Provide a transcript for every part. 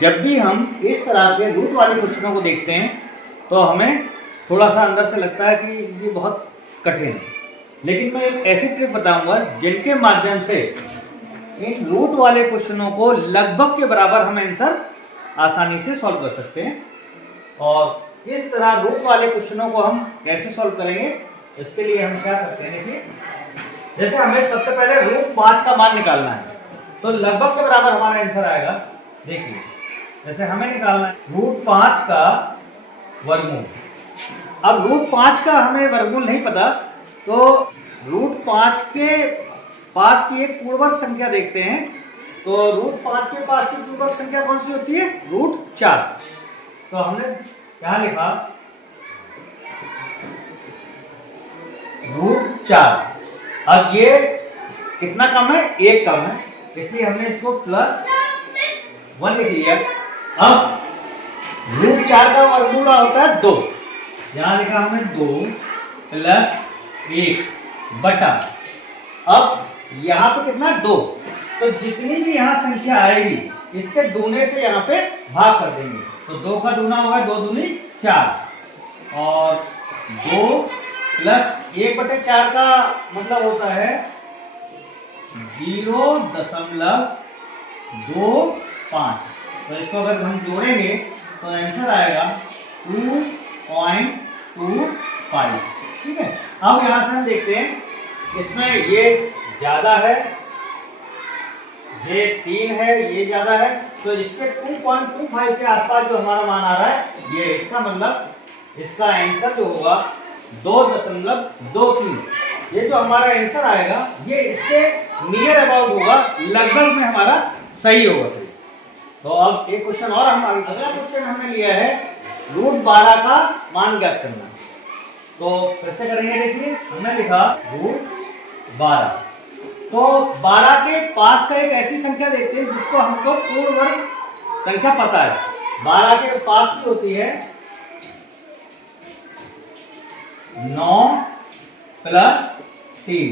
जब भी हम इस तरह के रूट वाले क्वेश्चनों को देखते हैं तो हमें थोड़ा सा अंदर से लगता है कि ये बहुत कठिन है, लेकिन मैं एक ऐसी ट्रिक बताऊंगा जिनके माध्यम से इन रूट वाले क्वेश्चनों को लगभग के बराबर हम आंसर आसानी से सॉल्व कर सकते हैं। और इस तरह रूट वाले क्वेश्चनों को हम कैसे सॉल्व करेंगे, इसके लिए हम क्या करते हैं, देखिए जैसे हमें सबसे पहले रूट 5 का मान निकालना है, तो लगभग के बराबर हमारा आंसर आएगा। देखिए जैसे हमें निकालना है रूट 5 का वर्गमूल। अब रूट 5 का हमें वर्गमूल नहीं पता, तो रूट 5 के पास की एक पूर्णांक संख्या देखते हैं। तो रूट 5 के पास की पूर्णांक संख्या कौन सी होती है, रूट 4। तो हमने क्या लिखा, रूट 4। अब ये कितना कम है, 1 कम है, इसलिए हमने इसको +1 लिख लिया। अब रूट 4 का वर्गमूल होता है 2, यहां लिखा हमने 2 + 1 बटा, अब यहाँ पे कितना 2, तो जितनी भी यहाँ संख्या आएगी इसके दूने से यहाँ पे भाग कर देंगे। तो 2 का दूना होगा 2 दूनी 4, और 2 + 1/4 का मतलब होता है 0.25। तो इसको अगर हम जोड़ेंगे तो आंसर आएगा 2.25। ठीक है। अब यहां से हम देखते हैं, इसमें ये ज्यादा है, ये 3 है, ये ज्यादा है, तो इसके 2.25 के आसपास जो हमारा मान आ रहा है, ये इसका मतलब इसका आंसर जो होगा 2.23। ये जो हमारा आंसर आएगा ये इसके नियर अबाउट होगा, लगभग में हमारा सही होगा। तो अब एक क्वेश्चन और हम आगे, अगला क्वेश्चन हमने लिया है रूट 12 का मान ज्ञात करना। तो कैसे करेंगे, देखिए हमने लिखा रूट 12, तो 12 के पास का एक ऐसी संख्या देखते हैं जिसको हमको पूर्ण वर्ग संख्या पता है। 12 के पास की होती है 9 + 3,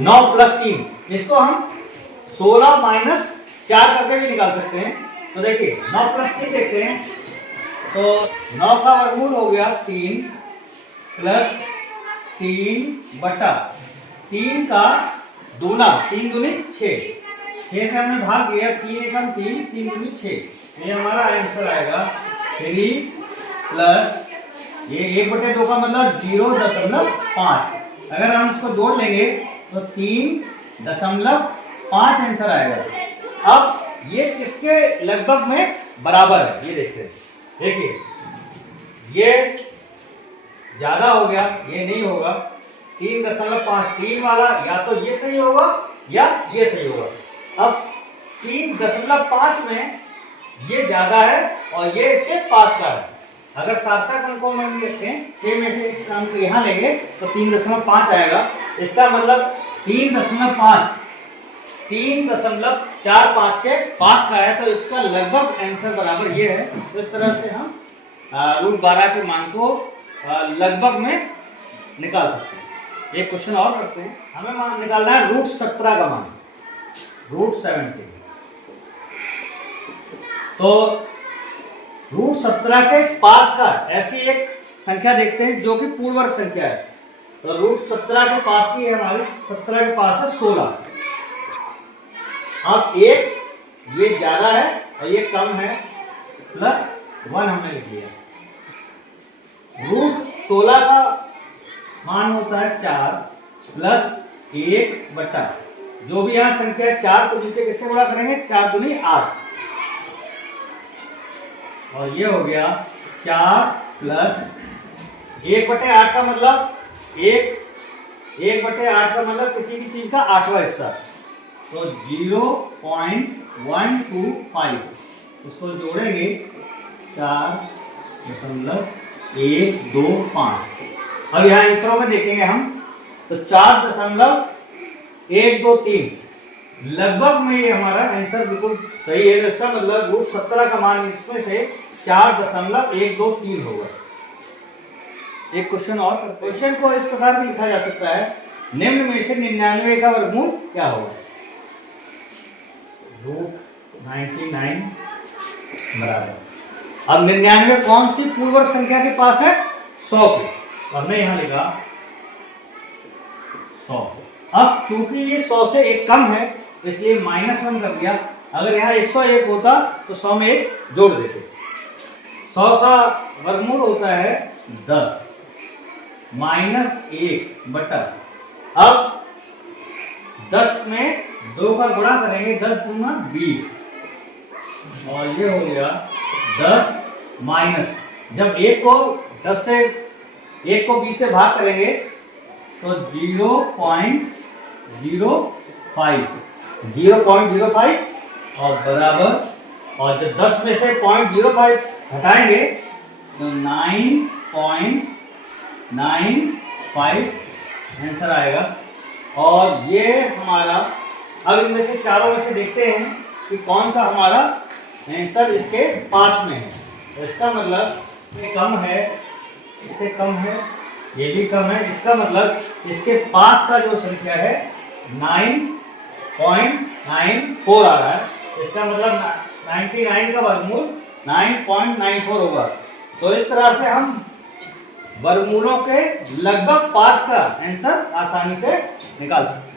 9 + 3, इसको हम 16 - 4 करके भी निकाल सकते हैं। तो देखिए 9 + 3 देखते हैं, तो 9 का वर्गमूल हो गया 3 + 3 बटा 3 का दूना, 3 दूनी 6, 6 से हमने भाग दिया, 3 एकम 3, 3 दूनी 6, ये हमारा आंसर आएगा 3 + ये 1/2 का मतलब 0.5। अगर हम इसको जोड़ लेंगे तो 3.5 आंसर आएगा। अब ये किसके लगभग में बराबर है, ये देखते हैं। देखिए ये ज्यादा हो गया, ये नहीं होगा, 3.5, 3 वाला या तो ये सही होगा या ये सही होगा। अब 3.5 में ये ज्यादा है और ये इसके पास का है। अगर सार्थक अंकों में देखते हैं, 6 में से इस अंक को यहाँ लेंगे तो 3.5 आएगा। इसका मतलब 3.45 के पास का है, तो इसका लगभग आंसर बराबर ये है। तो इस तरह से हम रूट 12 के मान को लगभग में निकाल सकते हैं। एक क्वेश्चन और करते हैं, हमें निकालना है रूट 17 का मान, रूट 17। तो रूट 17 के पास का ऐसी एक संख्या देखते हैं जो कि पूर्ण वर्ग संख्या है। तो रूट 17 के पास की है हमारी, 17 के पास है 16। अब एक ये ज्यादा है और ये कम है, +1 हमने लिख लिया। रूट 16 का मान होता है 4 + 1 बटा, जो भी यहाँ संख्या 4 तो नीचे किससे गुणा करेंगे, 4 दूनी 8, और ये हो गया 4 + 1/8 का मतलब 1/8 का मतलब किसी भी चीज का 8वां हिस्सा, तो 0.125, उसको जोड़ेंगे 4.125। अब यहाँ आंसरों में देखेंगे हम, तो 4.123 लगभग में ये हमारा आंसर बिल्कुल सही है। इसका मतलब रूट 17 का मान इसमें से 4.123 होगा। एक क्वेश्चन और, क्वेश्चन को इस प्रकार भी लिखा जा सकता है, निम्न में से 99 का वर्गमूल क्या होगा। रूट 99 बराबर। अब 99 कौन सी पूर्ण वर्ग संख्या के पास है? 100 पे। और मैं यहां लिखा 100। अब चूंकि ये 100 से एक कम है इसलिए -1 कर दिया। अगर यहाँ 101 होता तो 100 में एक जोड़ देते। 100 का वर्गमूल होता है 10 -1 बटा, अब 10 में 2 का गुणा करेंगे, 10 दूना 20, और ये हो गया 10 माइनस, जब 1 को 10 से 1 को 20 से भाग करेंगे तो 0.05 और बराबर, और जब 10 में से 0.05 हटाएंगे तो 9.95 आंसर आएगा। और ये हमारा, अब इनमें से चारों में से देखते हैं कि कौन सा हमारा आंसर इसके पास में है। तो इसका मतलब ये कम है, इससे कम है, ये भी कम है, इसका मतलब इसके पास का जो संख्या है 9.94 आ रहा है। इसका मतलब 99 का वर्गमूल 9.94 होगा। तो इस तरह से हम वर्गमूलों के लगभग पास का आंसर आसानी से निकाल सकते हैं।